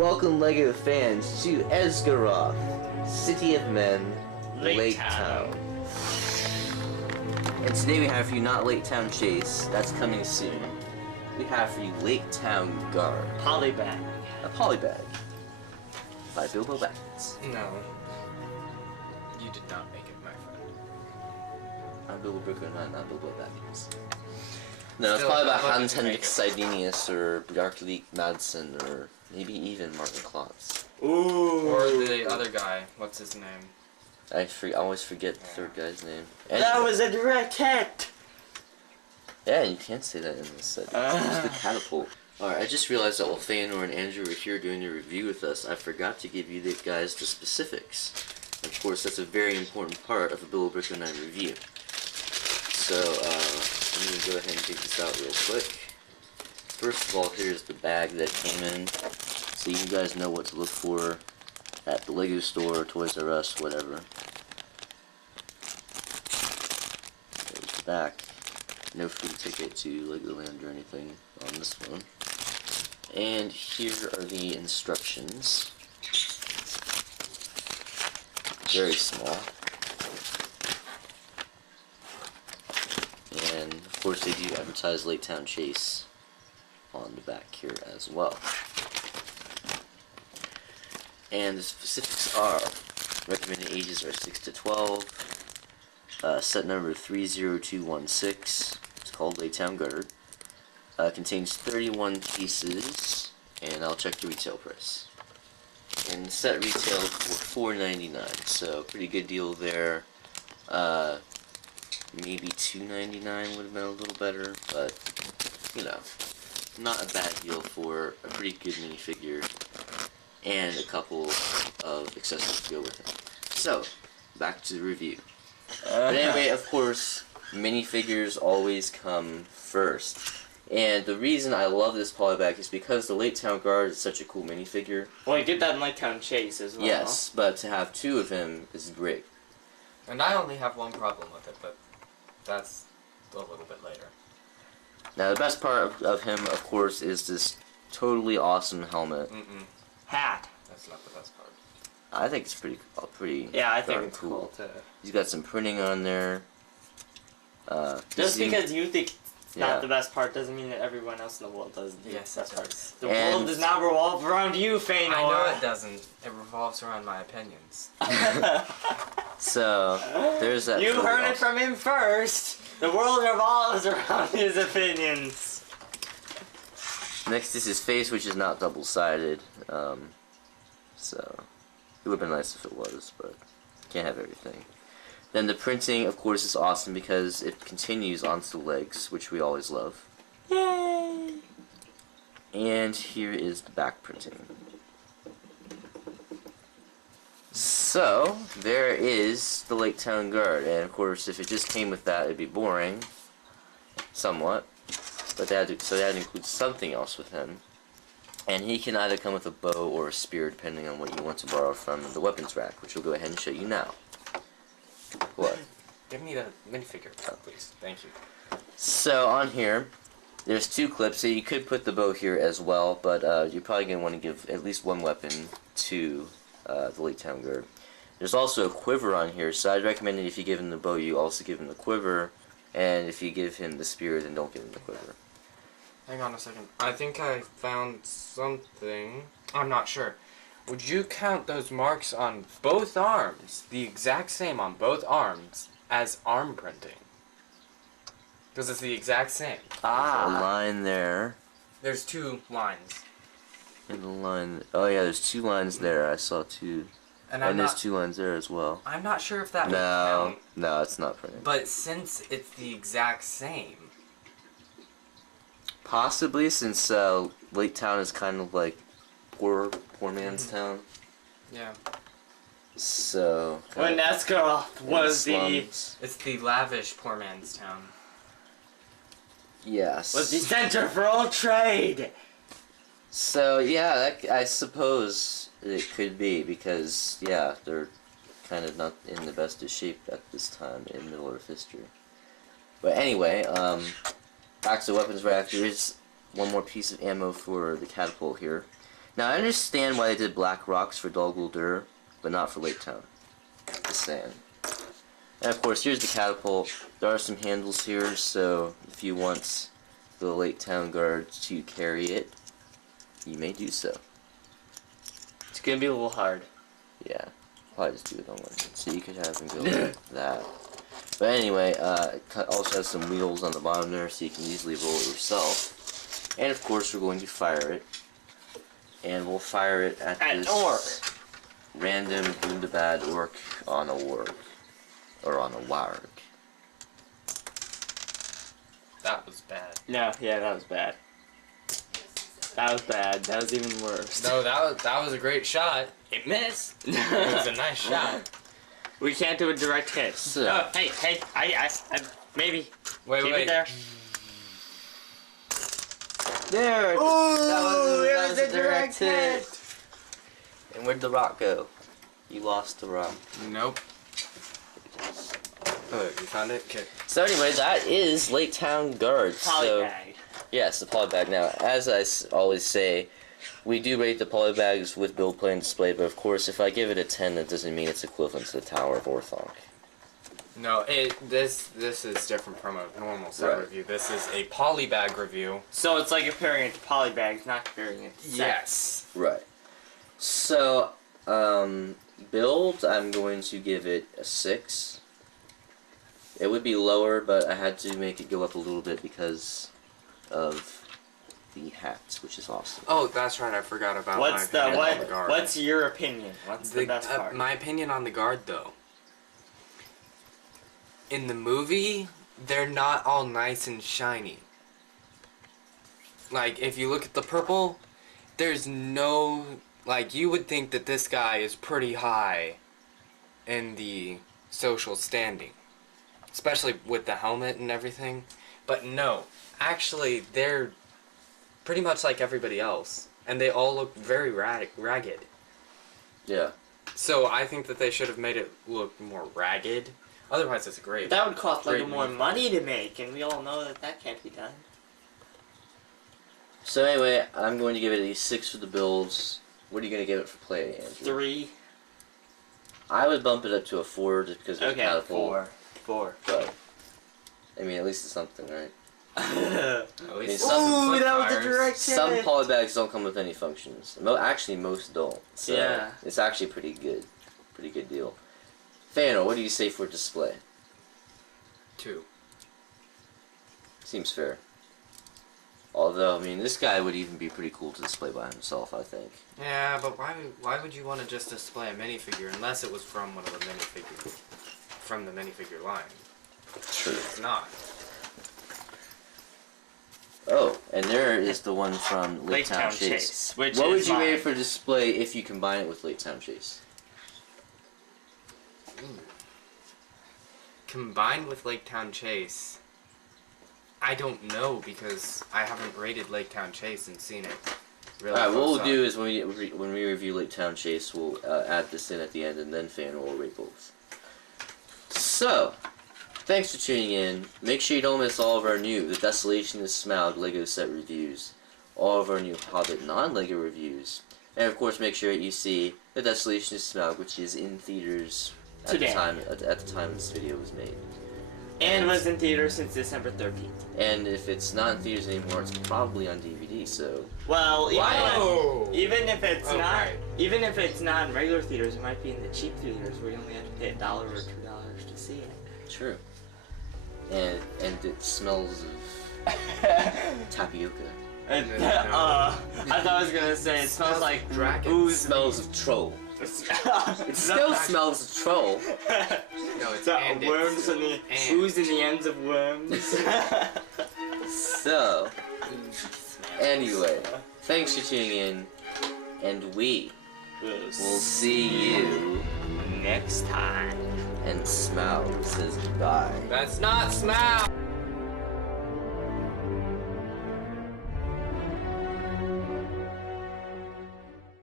Welcome LEGO fans to Esgaroth, City of Men, Lake Town. And today we have for you not Lake Town Chase, that's coming soon. We have for you Lake Town Guard. Polybag. A polybag. By Bilbo Baggins. No. You did not make it, my friend. I'm Bilbo Brooker, not Bilbo Baggins. No, it's probably about Hans Henrik Sidenius or Bjarkleik Madsen or maybe even Martin Klotz. Ooh. Or the other guy. What's his name? I always forget the third guy's name. That was a direct hit! Yeah, you can't say that in this set. It's the catapult. Alright, I just realized that while Feanor and Andrew were here doing the review with us, I forgot to give you guys the specifics. Of course, that's a very important part of a Bilbo Brick 09 review. So, I'm going to go ahead and take this out real quick. First of all, here's the bag that came in, so you guys know what to look for at the Lego store, Toys R Us, whatever. There's the back. No free ticket to Legoland or anything on this one. And here are the instructions. Very small. And of course they do advertise Lake Town Chase on the back here as well. And the specifics are, recommended ages are 6 to 12, set number 30216, it's called Lake Town Guard, contains 31 pieces, and I'll check the retail price. And the set retailed for $4.99, so pretty good deal there. Maybe $2.99 would have been a little better, but, you know, not a bad deal for a pretty good minifigure and a couple of accessories to go with it. So, back to the review. But anyway, of course, minifigures always come first. And the reason I love this polybag is because the Lake Town Guard is such a cool minifigure. Well, you get that in Lake Town Chase as well. Yes, but to have two of him is great. And I only have one problem with it, but that's a little bit later. Now, the best part of him, of course, is this totally awesome helmet. Hat. That's not the best part. I think it's pretty Yeah, I think darn it's cool too. He's got some printing on there. Just because you think it's Yeah. not the best part doesn't mean that everyone else in the world doesn't think it's the best part. The And- world does not revolve around you, Feanor. I know it doesn't. It revolves around my opinions. So, there's that. You totally heard it awesome. from him first. The world revolves around his opinions. Next is his face, which is not double-sided. So, it would have been nice if it was, but can't have everything. Then the printing, of course, is awesome because it continues onto the legs, which we always love. Yay! And here is the back printing. So, there is the Lake Town Guard, and of course, if it just came with that, it'd be boring, somewhat. But they had to include something else with him. And he can either come with a bow or a spear, depending on what you want to borrow from the weapons rack, which we'll go ahead and show you now. What? Give me the minifigure, please. Thank you. So, on here, there's two clips, so you could put the bow here as well, but you're probably going to want to give at least one weapon to the Lake Town Guard. There's also a quiver on here, so I'd recommend that if you give him the bow, you also give him the quiver, and if you give him the spear, then don't give him the quiver. Hang on a second. I think I found something. I'm not sure. Would you count those marks on both arms, the exact same on both arms, as arm printing? Because it's the exact same. A line there. There's two lines. And the line. Oh yeah, there's two lines there. I saw two. And there's two lines there as well. I'm not sure if that would No, count. no, it's not printing. But since it's the exact same. Possibly, since Lake Town is kind of like poor man's town. Yeah. So. When Esgaroth was It's the lavish poor man's town. Yes. was the center for all trade. So yeah, I suppose it could be because yeah, they're kind of not in the best of shape at this time in Middle Earth history. But anyway, back to the weapons rack. There is one more piece of ammo for the catapult here. Now I understand why they did black rocks for Dol Guldur, but not for Lake Town. Just saying. And of course, here's the catapult. There are some handles here, so if you want the Lake Town guard to carry it, you may do so. It's gonna be a little hard. Yeah, probably just do it on one. So you could have him go like that. But anyway, it also has some wheels on the bottom there, so you can easily roll it yourself. And of course, we're going to fire it. And we'll fire it at this orc. Random Gundabad orc on a warg. Or on a warg. That was bad. No, yeah, that was bad. That was bad. That was even worse. No, that was a great shot. It missed. It was a nice shot. We can't do a direct hit. So- No, hey, I maybe. Wait, Keep wait. it there. There! Ooh, that was a direct hit. And where'd the rock go? You lost the rock. Nope. Oh, you found it? Okay. So anyway, that is Lake Town Guards. So, Polybag. yes, the polybag. Now, as I always say, we do rate the polybags with build play and display, but of course, if I give it a 10, that doesn't mean it's equivalent to the Tower of Orthanc. No, this is different from a normal set Right. review. This is a polybag review. So it's like comparing it to polybags, not comparing it to sets. Yes. Right. So, build, I'm going to give it a 6. It would be lower, but I had to make it go up a little bit because of the hats, which is awesome. Oh, that's right. I forgot about What's my the opinion on the guard. What's your opinion? What's the best part? My opinion on the guard, though. In the movie, they're not all nice and shiny. Like, if you look at the purple, there's no... Like, you would think that this guy is pretty high in the social standing. Especially with the helmet and everything. But no. Actually, they're pretty much like everybody else. And they all look very ragged. Yeah. So I think that they should have made it look more ragged. Otherwise, it's great. That would cost like Great more movie. money to make, and we all know that that can't be done. So anyway, I'm going to give it a 6 for the builds. What are you going to give it for play, Andrew? 3. I would bump it up to a 4 just because of the Okay, catapult. 4. But, I mean, at least it's something, right? At least Ooh, some that was a fires. direct Some hit. polybags don't come with any functions. Actually, most don't. So Yeah. it's actually pretty good. Pretty good deal. Feanor, what do you say for display? 2. Seems fair. Although, I mean, this guy would even be pretty cool to display by himself, I think. Yeah, but why would you want to just display a minifigure unless it was from one of the minifigures from the minifigure line? True. It's not. Oh, and there is the one from Lake Town Chase. which What is would you mine. rate for display if you combine it with Lake Town Chase? Combined with Lake Town Chase, I don't know because I haven't rated Lake Town Chase and seen it. Really Alright, what close we'll up. do is when we review Lake Town Chase, we'll add this in at the end, and then Feanor will rate both. So, thanks for tuning in. Make sure you don't miss all of our new The Desolation is Smaug LEGO set reviews, all of our new Hobbit non-LEGO reviews, and of course make sure you see The Desolation is Smaug, which is in theaters at Today. the time this video was made. And was in theaters since December 13th. And if it's not in theaters anymore, it's probably on DVD. So Well, Wow. even if it's Oh, not, right. even if it's not in regular theaters, it might be in the cheap theaters where you only have to pay $1 or $2 to see it. true. And it smells of tapioca. I thought I was gonna say it smells like dragon. ooze. Smells of troll. It It still smells of troll. No, it's It's worms and the and. ooze in the ends of worms. So, anyway, thanks for tuning in, and we will see you next time. and Smaug says goodbye. That's not Smaug!